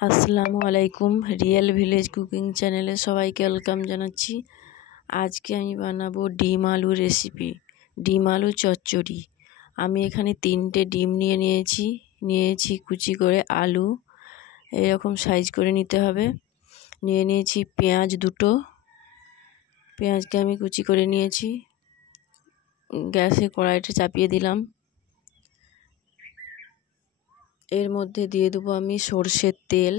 আসসালামু আলাইকুম। Real village cooking চ্যানেলে সবাইকে ওয়েলকাম জানাচ্ছি। আজকে আমি বানাবো ডিম আলু রেসিপি, ডিম আলু চচ্চড়ি। আমি এখানে 3টে ডিম নিয়েছি কুচি করে। আলু এরকম সাইজ করে নিতে হবে। নিয়েছি পেঁয়াজ 2টো, পেঁয়াজকে আমি কুচি করে নিয়েছি। গ্যাসে কড়াইটা চাপিয়ে দিলাম। এর মধ্যে দিয়ে দেবো আমি সরষের তেল।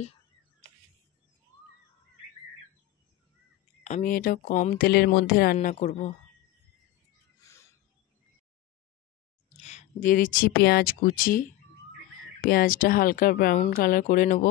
আমি এটা কম তেলের মধ্যে রান্না করব। দিয়ে দিচ্ছি পেঁয়াজ কুচি। পেঁয়াজটা হালকা ব্রাউন কালার করে নেব।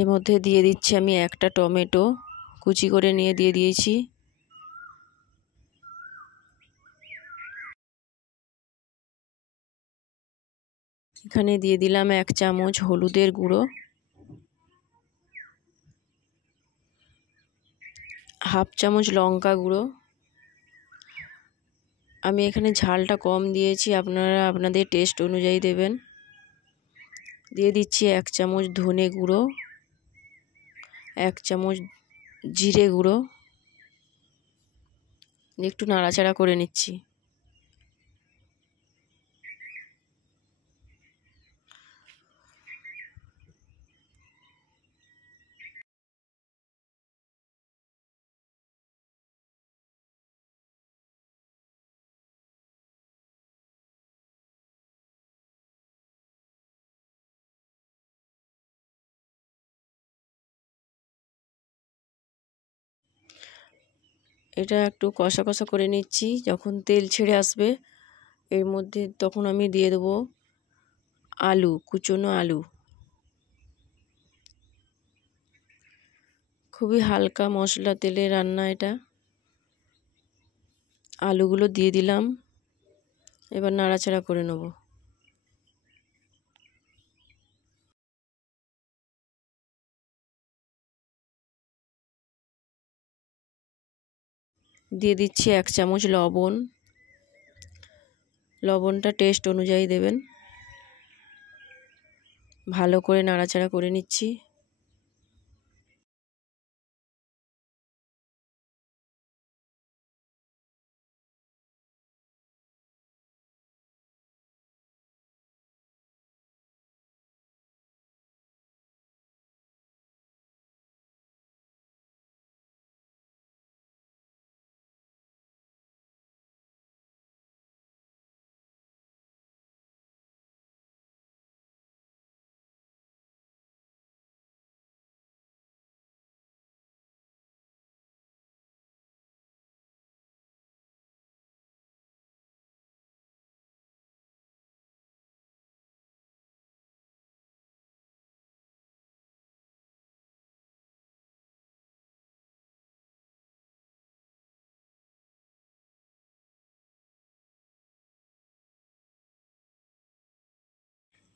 এর মধ্যে দিয়ে দিচ্ছি আমি একটা টমেটো কুচি করে নিয়ে দিয়ে দিয়েছি। এখানে দিয়ে দিলাম 1 চামচ হলুদের গুঁড়ো, হাফ চামচ লঙ্কা গুঁড়ো। আমি এখানে ঝালটা কম দিয়েছি, আপনারা আপনাদের টেস্ট অনুযায়ী দেবেন। দিয়ে দিচ্ছি 1 চামচ ধনে গুঁড়ো, 1 চামচ জিরে গুঁড়ো। একটু নাড়াচাড়া করে নিচ্ছি। এটা একটু কষা কষা করে নিচ্ছি। যখন তেল ছেড়ে আসবে এর মধ্যে তখন আমি দিয়ে দেবো আলু, কুচনো আলু। খুবই হালকা মশলা তেলে রান্না এটা। আলুগুলো দিয়ে দিলাম, এবার নাড়াচাড়া করে নেব। দিয়ে দিচ্ছি 1 চামচ লবণ। লবণটা টেস্ট অনুযায়ী দেবেন। ভালো করে নাড়াচাড়া করে নিচ্ছি।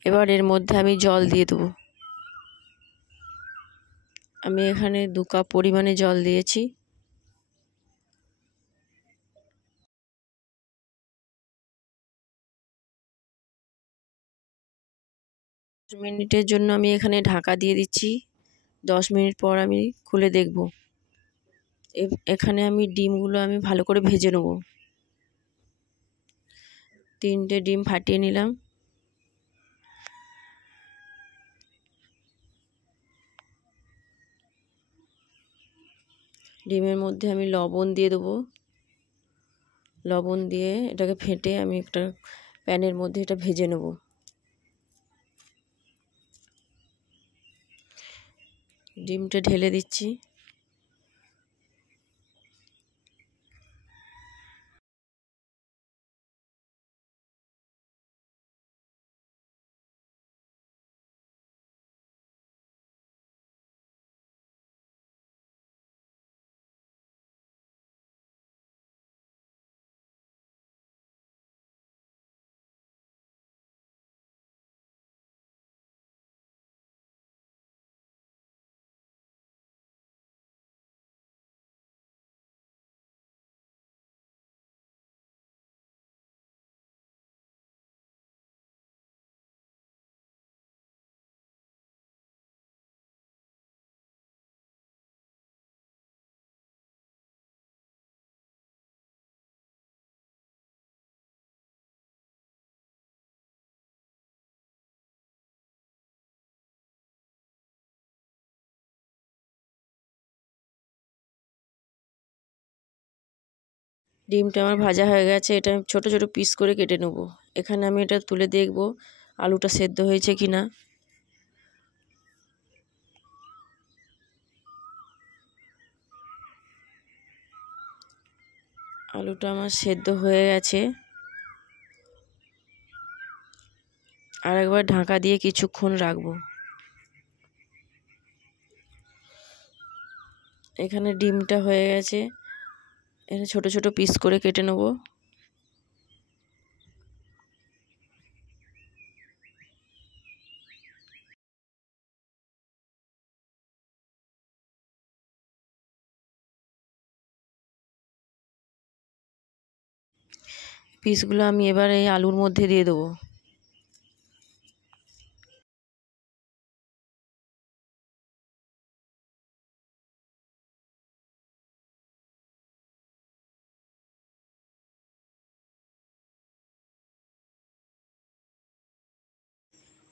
এবার এর মধ্যে আমি জল দিয়ে দেবো। আমি এখানে 2 কাপ পরিমাণে জল দিয়েছি। মিনিটের জন্য আমি এখানে ঢাকা দিয়ে দিচ্ছি। 10 মিনিট পর আমি খুলে দেখব। এখানে আমি ডিমগুলো আমি ভালো করে ভেজে নেব। 3টে ডিম ফাটিয়ে নিলাম। ডিমের মধ্যে আমি লবণ দিয়ে দেবো। লবণ দিয়ে এটাকে ফেটে আমি একটা প্যানের মধ্যে এটা ভেজে নেব। ডিমটা ঢেলে দিচ্ছি। ডিমটা আমার ভাজা হয়ে গেছে, এটা আমি ছোটো ছোটো পিস করে কেটে নেব। এখানে আমি এটা তুলে দেখব আলুটা সেদ্ধ হয়েছে কি না। আলুটা আমার সেদ্ধ হয়ে গেছে। আর একবার ঢাকা দিয়ে কিছুক্ষণ রাখবো। এখানে ডিমটা হয়ে গেছে, এখানে ছোট ছোট পিস করে কেটে নেব। পিসগুলো আমি এবার এই আলুর মধ্যে দিয়ে দেবো।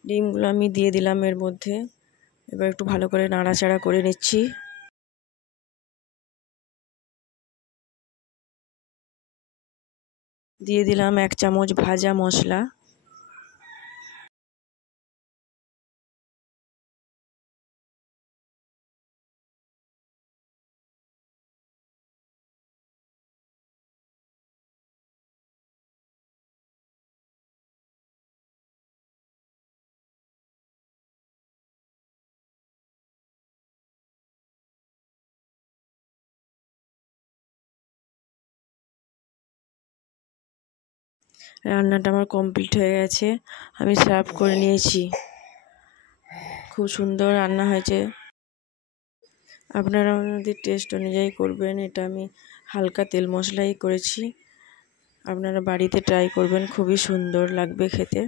ডিমগুলো আমি দিয়ে দিলাম এর মধ্যে। এবার একটু ভালো করে নাড়াচাড়া করে নিচ্ছি। দিয়ে দিলাম 1 চামচ ভাজা মশলা। রান্নাটা আমার কমপ্লিট হয়ে গেছে, আমি সার্ভ করে নিয়েছি। খুব সুন্দর রান্না হয়েছে। আপনারা আপনাদের টেস্ট অনুযায়ী করবেন। এটা আমি হালকা তেল মশলাই করেছি। আপনারা বাড়িতে ট্রাই করবেন, খুবই সুন্দর লাগবে খেতে।